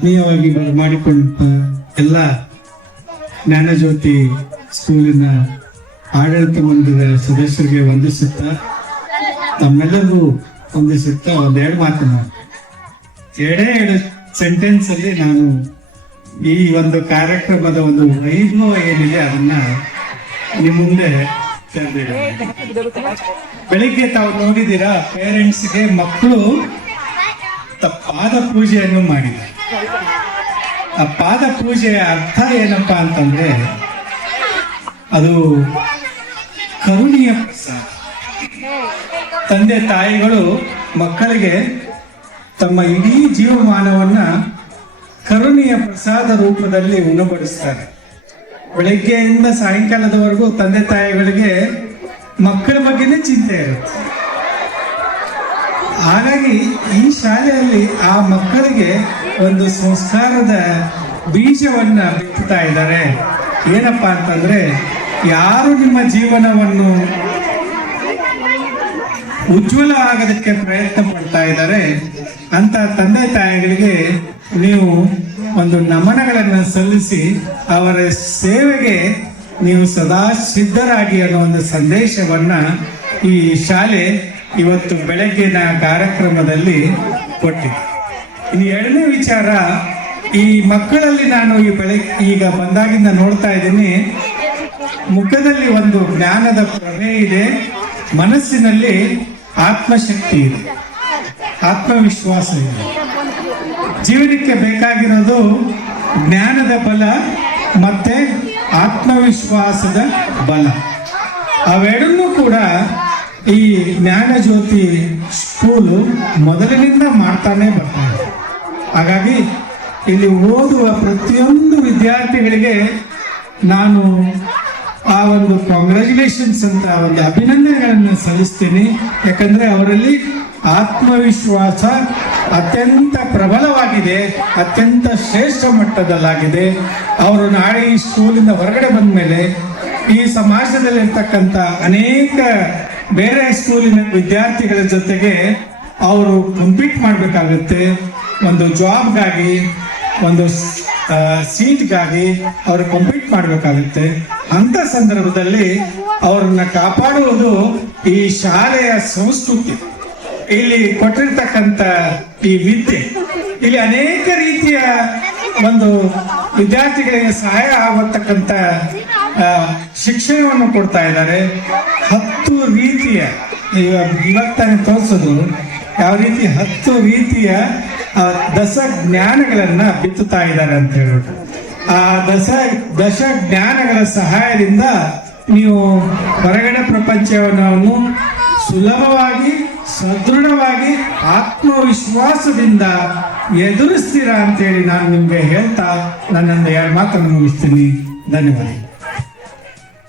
ಆತ್ಮೀಯವಾಗಿ ಬರಮಾಡಿಕೊಂಡ ಎಲ್ಲ ಜ್ಞಾನಜ್ಯೋತಿ ಸ್ಕೂಲಿನ ಆಡಳಿತ ಮಂಡಳಿಯ ಸದಸ್ಯರಿಗೆ ವಂದಿಸುತ್ತಾ ತಮ್ಮೆಲ್ಲರಿಗೂ ವಂದಿಸುತ್ತಾ ಒಂದೆರಡು ಮಾತನ್ನ ಎರಡು ಸೆಂಟೆನ್ಸ್ ಅಲ್ಲಿ ನಾನು ಈ ಒಂದು ಕಾರ್ಯಕ್ರಮದ ಒಂದು ವೈಭವ ಏನಿದೆ ಅದನ್ನ ನಿಮ್ಮ ಮುಂದೆ ಬೆಳಿಗ್ಗೆ ತಾವು ನೋಡಿದ್ದೀರಾ, ಪೇರೆಂಟ್ಸ್ಗೆ ಮಕ್ಕಳು ಪಾದ ಪೂಜೆಯನ್ನು ಮಾಡಿದ್ದಾರೆ. ಆ ಪಾದ ಪೂಜೆಯ ಅರ್ಥ ಏನಪ್ಪಾ ಅಂತಂದ್ರೆ ಅದು ಕರುಣೆಯ ಪ್ರಸಾದ. ತಂದೆ ತಾಯಿಗಳು ಮಕ್ಕಳಿಗೆ ತಮ್ಮ ಇಡೀ ಜೀವಮಾನವನ್ನ ಕರುಣೆಯ ಪ್ರಸಾದ ರೂಪದಲ್ಲಿ ಉಣಬಡಿಸ್ತಾರೆ. ಬೆಳಗ್ಗೆಯಿಂದ ಸಾಯಂಕಾಲದವರೆಗೂ ತಂದೆ ತಾಯಿಗಳಿಗೆ ಮಕ್ಕಳ ಬಗ್ಗೆನೇ ಚಿಂತೆ ಇರುತ್ತೆ. ಹಾಗಾಗಿ ಈ ಶಾಲೆಯಲ್ಲಿ ಆ ಮಕ್ಕಳಿಗೆ ಒಂದು ಸಂಸ್ಕಾರದ ಬೀಜವನ್ನ ಬಿತ್ತುತ್ತಾ ಇದ್ದಾರೆ. ಏನಪ್ಪಾ ಅಂತಂದ್ರೆ, ಯಾರು ನಿಮ್ಮ ಜೀವನವನ್ನು ಉಜ್ವಲ ಆಗೋದಕ್ಕೆ ಪ್ರಯತ್ನ ಪಡ್ತಾ ಇದ್ದಾರೆ ಅಂತ ತಂದೆ ತಾಯಿಗಳಿಗೆ ನೀವು ಒಂದು ನಮನಗಳನ್ನು ಸಲ್ಲಿಸಿ ಅವರ ಸೇವೆಗೆ ನೀವು ಸದಾ ಸಿದ್ಧರಾಗಿ ಅನ್ನೋ ಒಂದು ಸಂದೇಶವನ್ನ ಈ ಶಾಲೆ ಇವತ್ತು ಬೆಳಗ್ಗಿನ ಕಾರ್ಯಕ್ರಮದಲ್ಲಿ ಕೊಟ್ಟಿದೆ. ಇನ್ನು ಎರಡನೇ ವಿಚಾರ, ಈ ಮಕ್ಕಳಲ್ಲಿ ನಾನು ಈಗ ಬಂದಾಗಿಂದ ನೋಡ್ತಾ ಇದ್ದೀನಿ, ಮುಖದಲ್ಲಿ ಒಂದು ಜ್ಞಾನದ ಪ್ರಭೆ ಇದೆ, ಮನಸ್ಸಿನಲ್ಲಿ ಆತ್ಮಶಕ್ತಿ ಇದೆ, ಆತ್ಮವಿಶ್ವಾಸ ಇದೆ. ಜೀವನಕ್ಕೆ ಬೇಕಾಗಿರೋದು ಜ್ಞಾನದ ಬಲ ಮತ್ತೆ ಆತ್ಮವಿಶ್ವಾಸದ ಬಲ. ಅವೆರಡನ್ನೂ ಕೂಡ ಈ ಜ್ಞಾನಜ್ಯೋತಿ ಸ್ಕೂಲು ಮೊದಲಿನಿಂದ ಮಾಡ್ತಾನೆ ಬರ್ತಾರೆ. ಹಾಗಾಗಿ ಇಲ್ಲಿ ಓದುವ ಪ್ರತಿಯೊಂದು ವಿದ್ಯಾರ್ಥಿಗಳಿಗೆ ನಾನು ಆ ಒಂದು ಕಾಂಗ್ರ್ಯಾಚುಲೇಷನ್ಸ್ ಅಂತ ಒಂದು ಅಭಿನಂದನೆಗಳನ್ನು ಸಲ್ಲಿಸ್ತೀನಿ. ಯಾಕಂದ್ರೆ ಅವರಲ್ಲಿ ಆತ್ಮವಿಶ್ವಾಸ ಅತ್ಯಂತ ಪ್ರಬಲವಾಗಿದೆ, ಅತ್ಯಂತ ಶ್ರೇಷ್ಠ ಮಟ್ಟದಲ್ಲಾಗಿದೆ. ಅವರು ನಾಳೆ ಈ ಸ್ಕೂಲಿಂದ ಹೊರಗಡೆ ಬಂದ ಮೇಲೆ ಈ ಸಮಾಜದಲ್ಲಿರ್ತಕ್ಕಂಥ ಅನೇಕ ಬೇರೆ ಸ್ಕೂಲಿನ ವಿದ್ಯಾರ್ಥಿಗಳ ಜೊತೆಗೆ ಅವರು ಕಂಪೀಟ್ ಮಾಡಬೇಕಾಗುತ್ತೆ. ಒಂದು ಜಾಬ್ಗಾಗಿ, ಒಂದು ಸೀಟ್ಗಾಗಿ ಅವರು ಕಂಪೀಟ್ ಮಾಡಬೇಕಾಗುತ್ತೆ. ಅಂತ ಸಂದರ್ಭದಲ್ಲಿ ಅವರನ್ನ ಕಾಪಾಡುವುದು ಈ ಶಾಲೆಯ ಸಂಸ್ಕೃತಿ, ಇಲ್ಲಿ ಕೊಟ್ಟಿರ್ತಕ್ಕಂಥ ಈ ವಿದ್ಯೆ, ಇಲ್ಲಿ ಅನೇಕ ರೀತಿಯ ಒಂದು ವಿದ್ಯಾರ್ಥಿಗಳಿಗೆ ಸಹಾಯ ಆಗತಕ್ಕಂಥ ಶಿಕ್ಷಣವನ್ನು ಕೊಡ್ತಾ ಇದ್ದಾರೆ. 10 ರೀತಿಯ ಇವತ್ತಾನೆ ತೋರಿಸೋದು ಯಾವ ರೀತಿ 10 ರೀತಿಯ ದಶ ಜ್ಞಾನಗಳನ್ನ ಬಿತ್ತುತ್ತಾ ಇದ್ದಾರೆ ಅಂತ ಹೇಳ್ಬಿಟ್ಟು, ಆ ದಶ ಜ್ಞಾನಗಳ ಸಹಾಯದಿಂದ ನೀವು ಹೊರಗಡೆ ಪ್ರಪಂಚವನ್ನು ಸುಲಭವಾಗಿ, ಸದೃಢವಾಗಿ, ಆತ್ಮವಿಶ್ವಾಸದಿಂದ ಎದುರಿಸ್ತೀರಾ ಅಂತೇಳಿ ನಾನು ನಿಮ್ಗೆ ಹೇಳ್ತಾ ನನ್ನನ್ನು 2 ಮಾತನ್ನು ಮುಗಿಸ್ತೀನಿ. ಧನ್ಯವಾದ.